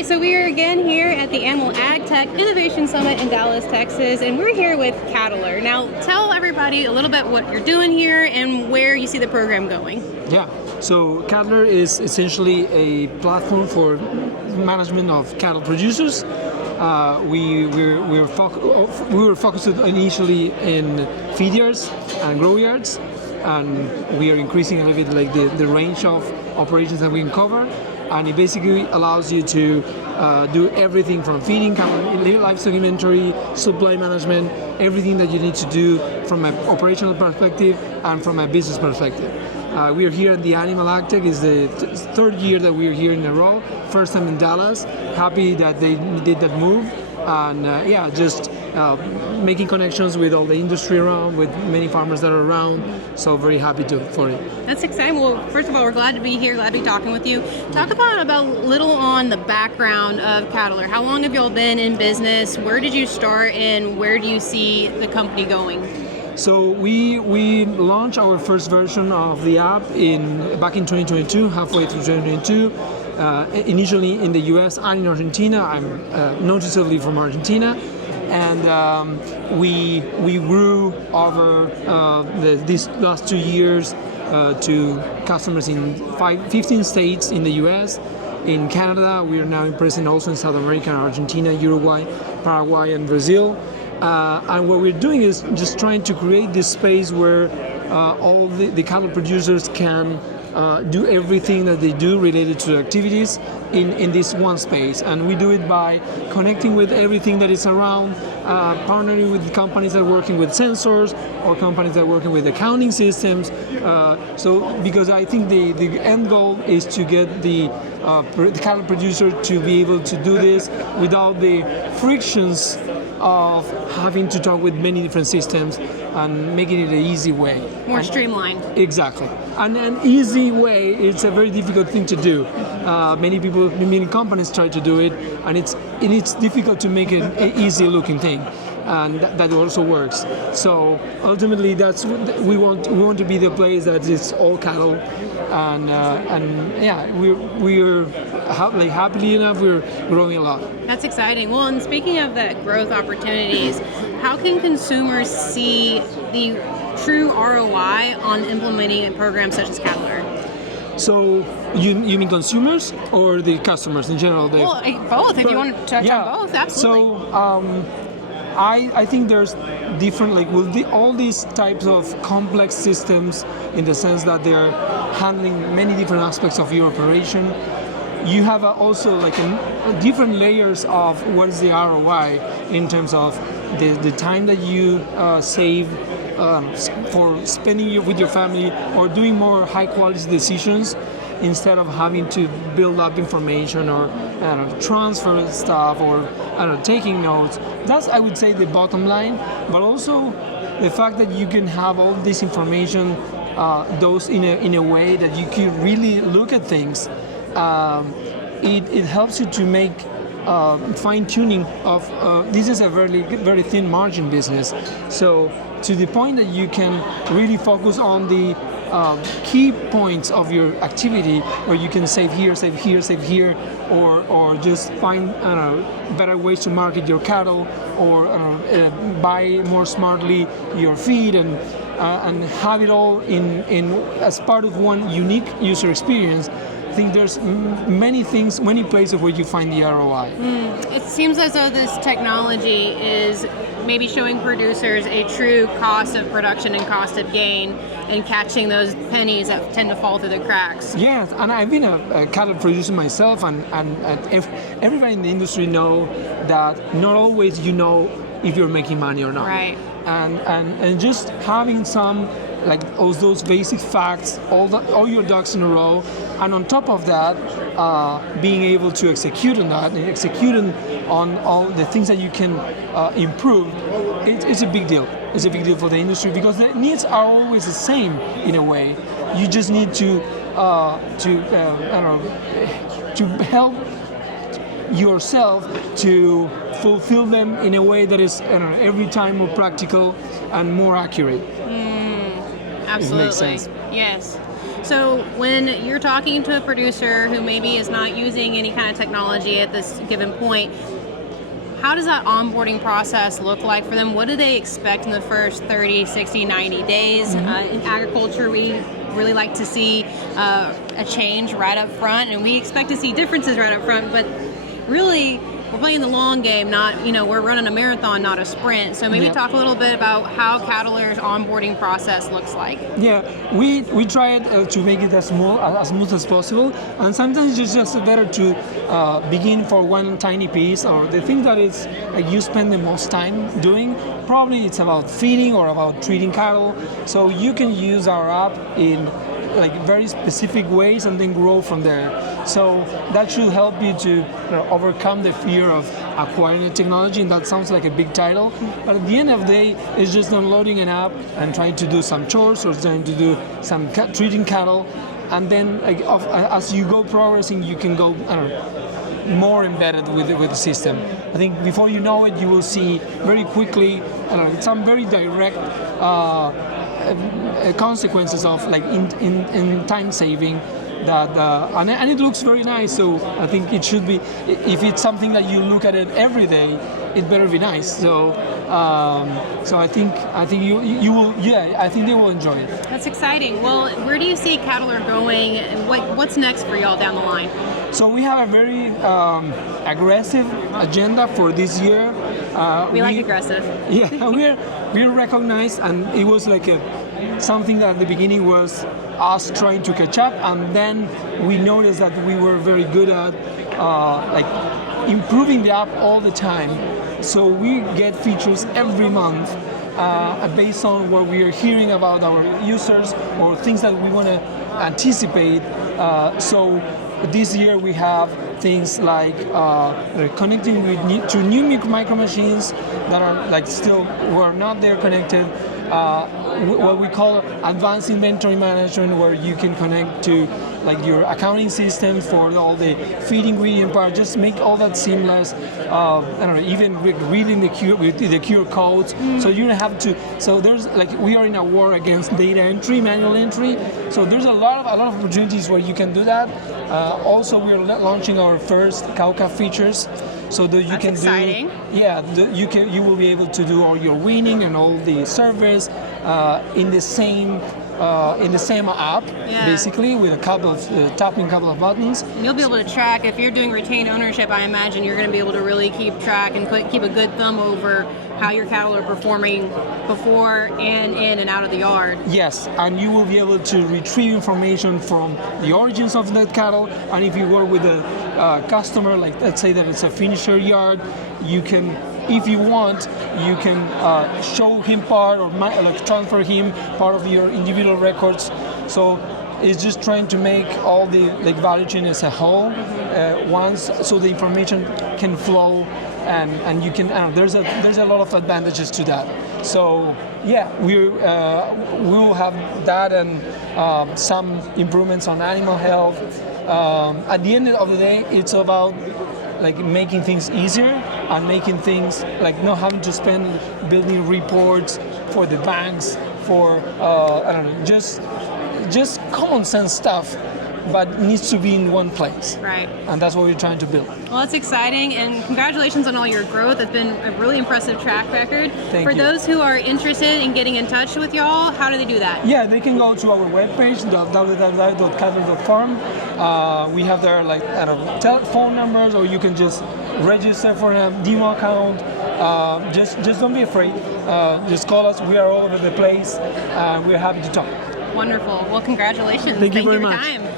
right, so we are again here at the Animal AgTech Innovation Summit in Dallas, Texas, and we're here with Catler. Now, tell everybody a little bit what you're doing here and where you see the program going. Yeah, so Catler is essentially a platform for management of cattle producers. We were focused initially in feed yards and grow yards, and we are increasing a little bit like the range of operations that we can cover. And it basically allows you to do everything from feeding, livestock inventory, supply management, everything that you need to do from an operational perspective and from a business perspective. We are here at the Animal AgTech. It's the third year that we are here in a row. First time in Dallas. Happy that they did that move. And just making connections with all the industry around, with many farmers that are around. So very happy for it. That's exciting. Well, first of all, we're glad to be here, glad to be talking with you. Talk about a little on the background of Catler. How long have y'all been in business? Where did you start, and where do you see the company going? So we launched our first version of the app back in 2022, halfway through 2022. Initially in the US and in Argentina. I'm noticeably from Argentina, and we grew over these last 2 years to customers in 15 states in the US. In Canada, we are now present also in South America, Argentina, Uruguay, Paraguay, and Brazil. And what we're doing is just trying to create this space where all the cattle producers can do everything that they do related to activities in this one space. And we do it by connecting with everything that is around, partnering with companies that are working with sensors or companies that are working with accounting systems. Because I think the end goal is to get the cattle producer to be able to do this without the frictions of having to talk with many different systems and making it an easy way. More streamlined. Exactly. And an easy way, it's a very difficult thing to do. Many companies try to do it, and it's difficult to make it an easy looking thing. And that also works. So ultimately, that's what we want to be the place that is all cattle, we're happily enough we're growing a lot. That's exciting. Well, and speaking of that growth opportunities, how can consumers see the true ROI on implementing a program such as Catler? So you mean consumers or the customers in general? Well, both. If you want to touch on both, absolutely. So. I think there's different, all these types of complex systems in the sense that they're handling many different aspects of your operation. You have also different layers of what is the ROI in terms of the time that you save for spending with your family or doing more high quality decisions instead of having to build up information or transfer stuff or taking notes. That's, I would say, the bottom line. But also the fact that you can have all this information, those in a way that you can really look at things. It helps you to make fine tuning of. This is a very very thin margin business, so to the point that you can really focus on the key points of your activity, where you can save here, or just find better ways to market your cattle, or buy more smartly your feed, and have it all in as part of one unique user experience. I think there's many places where you find the ROI. It seems as though this technology is maybe showing producers a true cost of production and cost of gain, and catching those pennies that tend to fall through the cracks. Yes, and I've been a cattle producer myself, and everybody in the industry know that not always you know if you're making money or not. Right. And just having some all those basic facts, all your ducks in a row, and on top of that, being able to execute on that, and execute on all the things that you can improve, it's a big deal. It's a big deal for the industry because the needs are always the same in a way. You just need to help yourself to fulfill them in a way that is every time more practical and more accurate. Absolutely. It makes sense. Yes. So when you're talking to a producer who maybe is not using any kind of technology at this given point, how does that onboarding process look like for them? What do they expect in the first 30, 60, 90 days? In agriculture, we really like to see a change right up front, and we expect to see differences right up front, but really we're playing the long game, not, we're running a marathon, not a sprint. So maybe talk a little bit about how Catler's onboarding process looks like. Yeah, we tried to make it as smooth as possible, and sometimes it's just better to begin for one tiny piece, or the thing that is you spend the most time doing. Probably it's about feeding or about treating cattle. So you can use our app in very specific ways and then grow from there. So that should help you to overcome the fear of acquiring the technology, and that sounds like a big title, but at the end of the day, it's just downloading an app and trying to do some chores or trying to do some treating cattle, and then as you go progressing, you can go more embedded with the system. I think before you know it, you will see very quickly some very direct consequences of in time saving that and it looks very nice. So I think it should be, if it's something that you look at it every day, it better be nice. So I think you will, I think they will enjoy it. That's exciting. Well, where do you see Catler going, and what's next for y'all down the line? So we have a very aggressive agenda for this year. We like aggressive. Yeah, we're recognized, and it was something that at the beginning was us trying to catch up, and then we noticed that we were very good at improving the app all the time. So we get features every month based on what we are hearing about our users or things that we want to anticipate. So this year we have things like connecting to new micromachines that are still were not there connected. What we call advanced inventory management, where you can connect to your accounting system for all the feed ingredient part. Just make all that seamless. Even reading the QR codes, so you don't have to. So there's we are in a war against data entry, manual entry. So there's a lot of opportunities where you can do that. Also, we're launching our first cow-calf features, so that you can exciting. You will be able to do all your weaning and all the service in the same app, basically, with tapping a couple of buttons. And you'll be able to track, if you're doing retained ownership, I imagine you're going to be able to really keep track and keep a good thumb over how your cattle are performing before and in and out of the yard. Yes, and you will be able to retrieve information from the origins of that cattle, and if you work with a customer, let's say that it's a finisher yard, you can, if you want, you can show him part or transfer him part of your individual records. So it's just trying to make all the value chain as a whole once, so the information can flow, and you can. There's a lot of advantages to that. So we will have that and some improvements on animal health. At the end of the day, it's about making things easier and making things not having to spend building reports for the banks for just common sense stuff, but needs to be in one place. Right. And that's what we're trying to build. Well, it's exciting, and congratulations on all your growth. It's been a really impressive track record. Thank you. For those who are interested in getting in touch with y'all, how do they do that? Yeah, they can go to our webpage, www.catler.farm. We have there telephone numbers, or you can just register for a demo account. Just don't be afraid. Just call us. We are all over the place. We're happy to talk. Wonderful. Well, congratulations. Thank you very for your much. time.